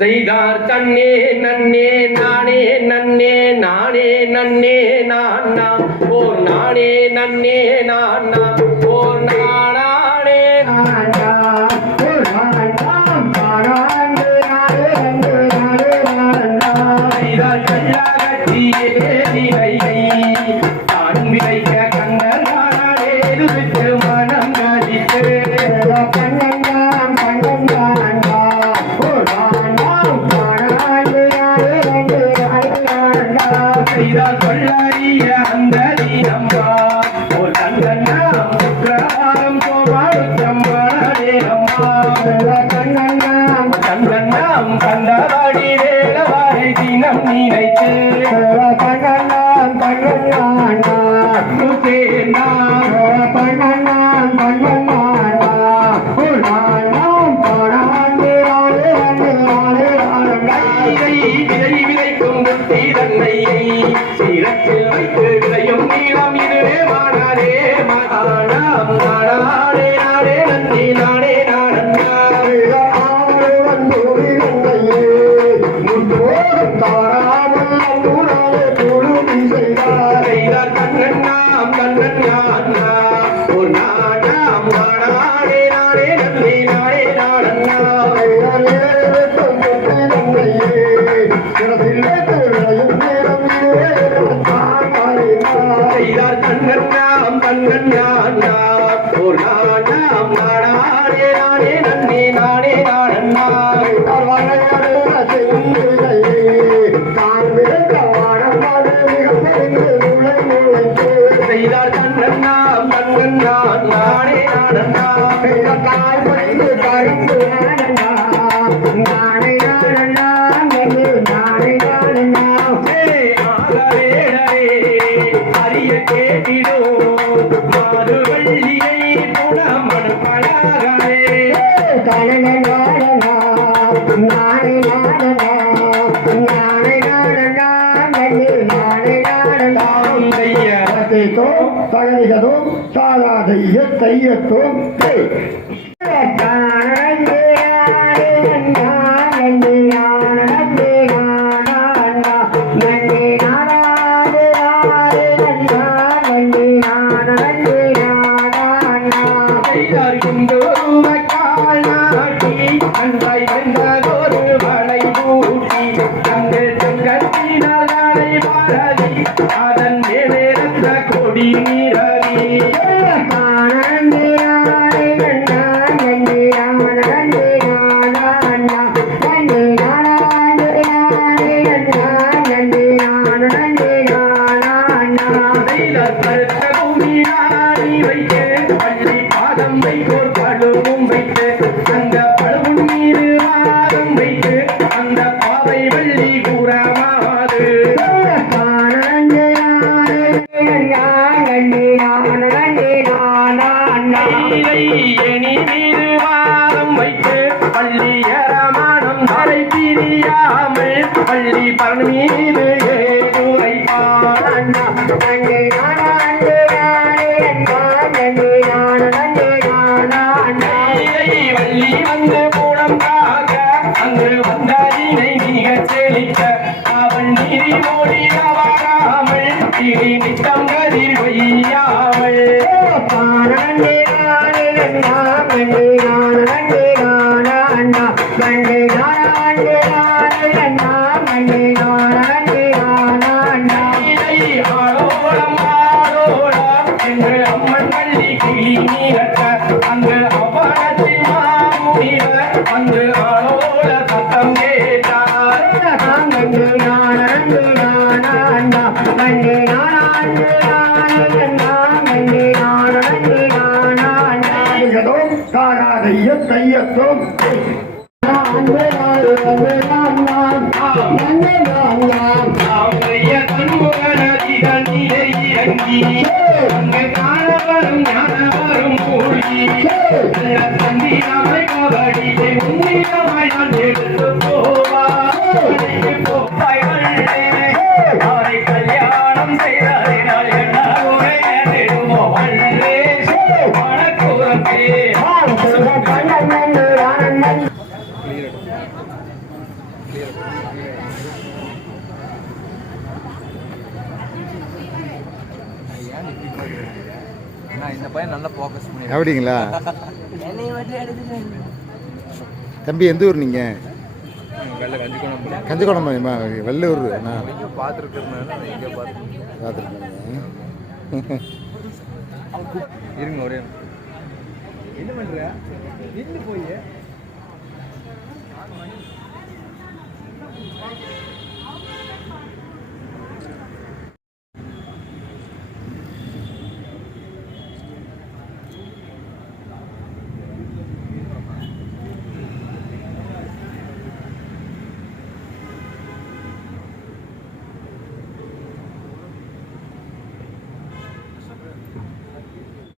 செய்தார் தன்னே நன்னே நானே நன்னே நானே நன்னே நான் ஓர் நானே நன்னே நான் ஓர் நானே செய்தார் கல்லாகத்தியே தான் விளைக்க கண்ணன் நானே மனம் கழித்து கொள்ளறிய அந்த அம்மா ஒரு கண்ணம் குற்றம் கோமாடுத்தம்மானே அம்மா கண்ணம் கண்டபடி வேலவாரை தினம் நினைத்து விளைக்கும் புத்தி தன்னையை சீரத்தில் வைத்து விளையும் நீளம் இதுவே மானாரே மகானாம் நாடே நாடே நந்தி நாடே செய்தார் கண்ணன்னாம் கண்ணன் ஒரு நாடாம் நாடே நாடே நந்தி நாடே செய்தார் கண்ணன்னாம் கண்ணன் ஒரு நாடாம் நாடே நாடே நந்தி நாடே செய்தார் கண்ணன்னாம் கண்ணன் நாடே அரிய கேட்டிடோ மாதுவள்ளியை புடமடு பழகே தகதிகதும் சாதாதைய தையத்தும் அன்றை வந்ததொரு மலை பூட்டி அங்கு தங்கத்தினாலை பாரதி அதன் மேலே ரத்த கொடி நீரதி கருத்த பூமி நாடி வைத்து பள்ளி பாதம் வைத்தோர் பழுவும் வைத்து அந்த பழுவும் மீது வாதம் வைத்து அந்த பாவை வெள்ளி கூறமாது எணி மீது வாதம் வைத்து பள்ளி ஏறமானம் தரை பிரியாமல் பள்ளி பரண் மீது வள்ளி வந்து பூடம் காக்க அங்கு வந்ததினை மிக செழிக்க அவள் நீதி மொழி அவராமல் திரி நித்தம் கதிர் வையாமல் என்று அம்மன் பள்ளி கிளி நீரட்ட அங்கு அவனத்தில் மாமுனிவர் வந்து ஆளோட சத்தம் கேட்டார் காராதைய தையத்தும் அங்கு காணவரும் ஞானவரும் மூழ்கி தந்திரமை கபடியை உன்னிடமாய் நான் எடுத்து போவாய் அவரை கல்யாணம் செய்ததினால் என்ன உரையிடுமோ வள்ளே வணக்கூறே இந்த பையன் நல்லா ஃபோக்கஸ் பண்ணி அப்படிங்களா? தம்பி எந்த ஊர் நீங்கள்? கஞ்சிக்கோணம் வெள்ளூர். பார்த்துருக்குறேன் எங்கே பார்த்துருக்கேன். இருங்க ஒரே என்ன பண்ணுற நின்று போய்